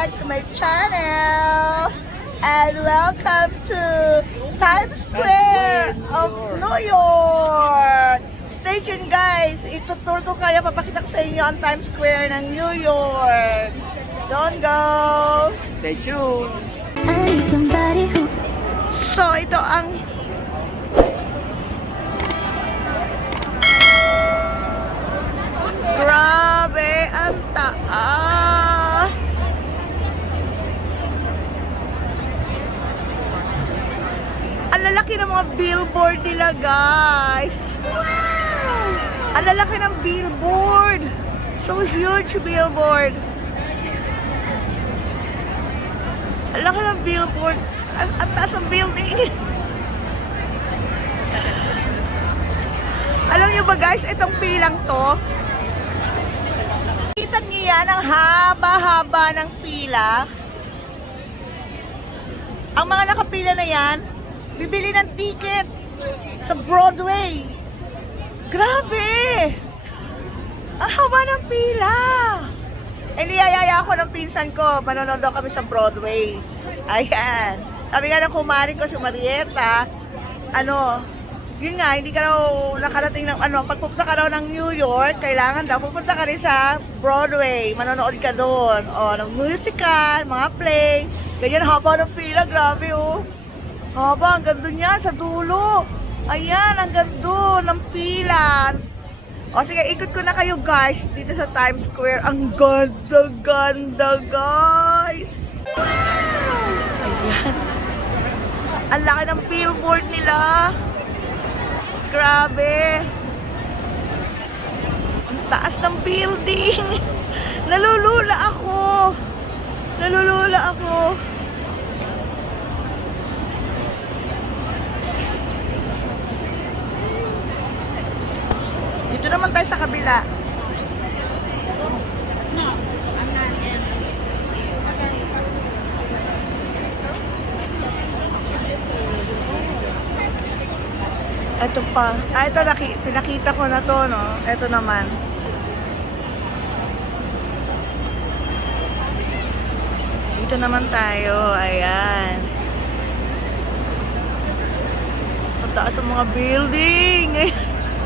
back to my channel and welcome to Times Square of New York. Stay tuned guys, itutur ko kayo, papakita ko sa inyo ang Times Square ng New York. Don't go! Stay tuned! So ito ang grabe ang taas. Ang lalaki ng mga billboard nila, guys. Wow! Ang lalaki ng billboard. So huge billboard. Ang laki ng billboard. Ang taas ng building. Alam niyo ba guys, itong pilang to, kita niyo yan ang haba-haba ng pila. Ang mga nakapila na yan, bibili ng ticket sa Broadway. Grabe! Ang haba ng pila. Niyayaya ako ng pinsan ko, manonood daw kami sa Broadway. Ayan. Sabi nga ng kumarin ko si Marieta, yun nga, hindi ka raw nakarating ng pag pupunta ka raw ng New York, kailangan daw pupunta ka rin sa Broadway, manonood ka doon. Ng musical, mga play. Ganyan, haba ng pila, grabe oh. Haba, ang ganda niya sa dulo. Ayan, ang ganda ng pila. Sige, ikot ko na kayo guys dito sa Times Square. Ang ganda-ganda guys. Ayan. Ang laki ng billboard nila. Grabe. Ang taas ng building. Nalulula ako. Nalulula ako. Dito naman tayo sa kabila. Ito pa. Ito pinakita ko na to, no? Ito naman. Dito naman tayo. Ayan. Ang taas ng mga building.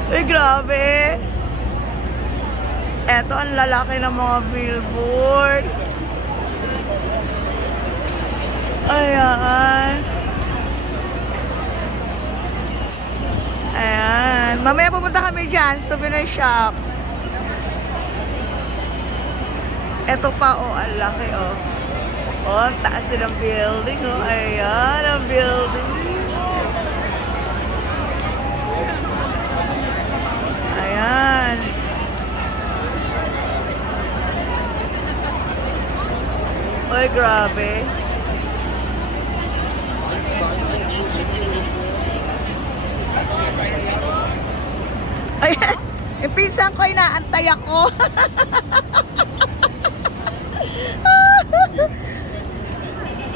Ay, grabe. Ito, ang lalaki ng mga billboard. Ayan. Ayan. Mamaya pupunta kami dyan, souvenir shop. Ito pa, ang laki, ang taas din ng building, Ayan, ang building. Ayan. Ay, grabe. Ayan. Yung pinsan ko ay naantay ako.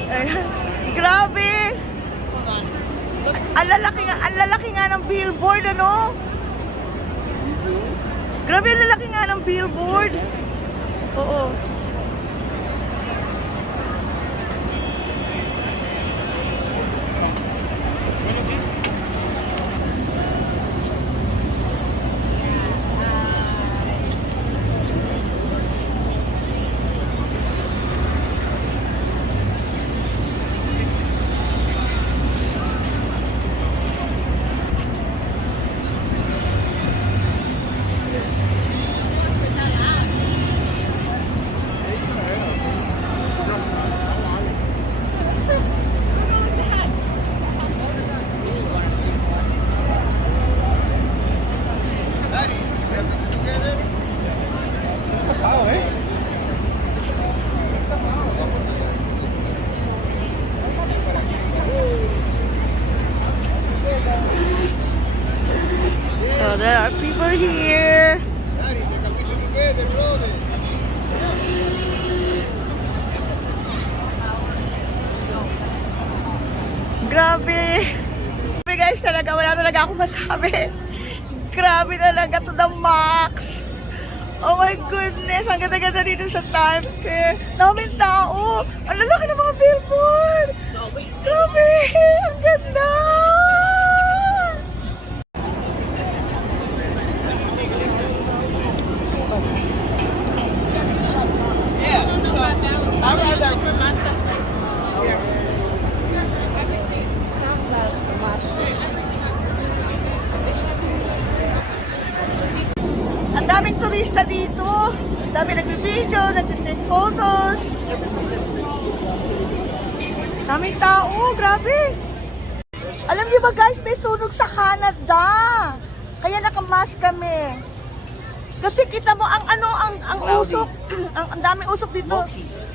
Ayan. Grabe. Ang lalaki nga ng billboard, Grabe, ang lalaki nga ng billboard. Oo. So there are people here. Grabe. Grabe guys, wala talaga ako masabi. Grabe talaga to the max. Oh my goodness, ang ganda-ganda dito sa Times Square. Daming tao. Ang lalaki ng mga billboard. Grabe, ang ganda. Ang daming turista dito. Ang daming nagbibideo, nagtitake photos. Daming tao, grabe. Alam niyo ba guys, may sunog sa Canada. Kaya nakamask kami. Kasi kita mo ang Cloudy. usok, ang daming usok dito.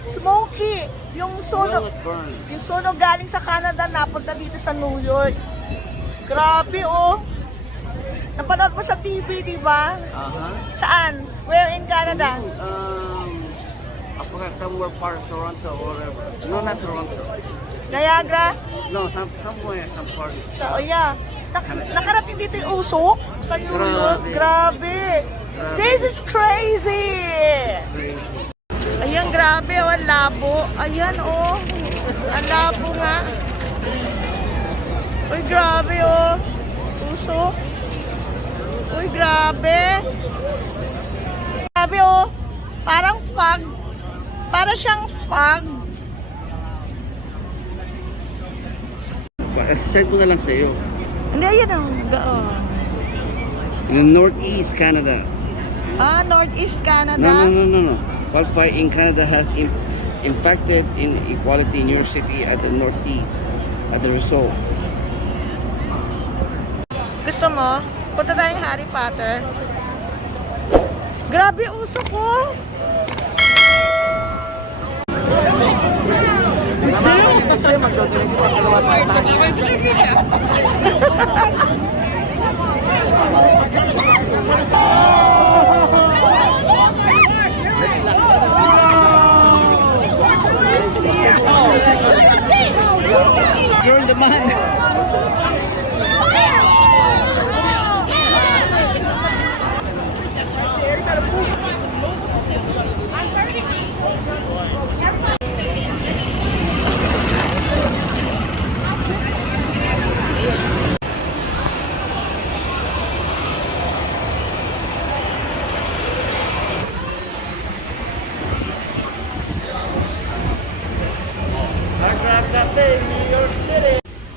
Smoky. Yung sunog, Will it burn? yung sunog galing sa Canada napunta dito sa New York. Grabe oh. Napanood mo sa TV, di ba? Saan? Where in Canada? I forgot somewhere part of Toronto or whatever. No, not Toronto. Niagara? No, somewhere, some part. So, yeah. Nakarating dito yung usok sa New York. Grabe. This is crazy. Crazy. Ayan, grabe. Oh, ang labo. Ayan, oh. Ang labo nga. Uy, grabe, oh. Usok. Uy, grabe. Grabe, oh. Parang fog. Para siyang fog. Send ko na lang sa'yo. Hindi, ayan, oh. In the Northeast Canada. Ah, Northeast Canada. No. Wildfire in Canada has impacted inequality in New York City at the Northeast as a result. Gusto mo? Punta tayong Harry Potter. Grabe, usok ko. Kasi magdodala kita kalawa sa Girl, the man.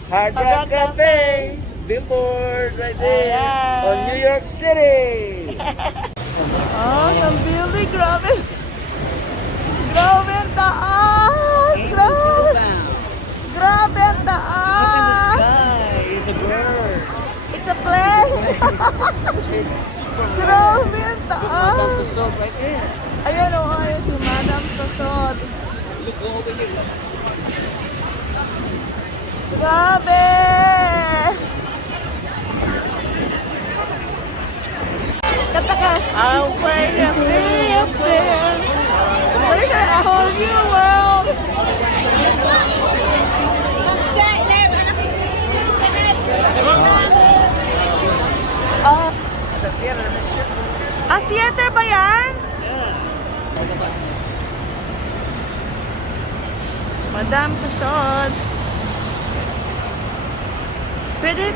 Hard Rock Cafe, billboard right there Ayan. on New York City. Ah, ang building. Grabe. Grabe ang taas. Grabe. Grabe ang taas. It's a bird. It's a plane. Grabe ang taas. Right there. Ayun o, ayun si Madam Tussauds. Look over here. Grabe! Kanta ka. Away up there. What is it? A whole new world. Ah, the theater. Ah, theater ba yan? Yeah. Madam Tussauds. Pwede.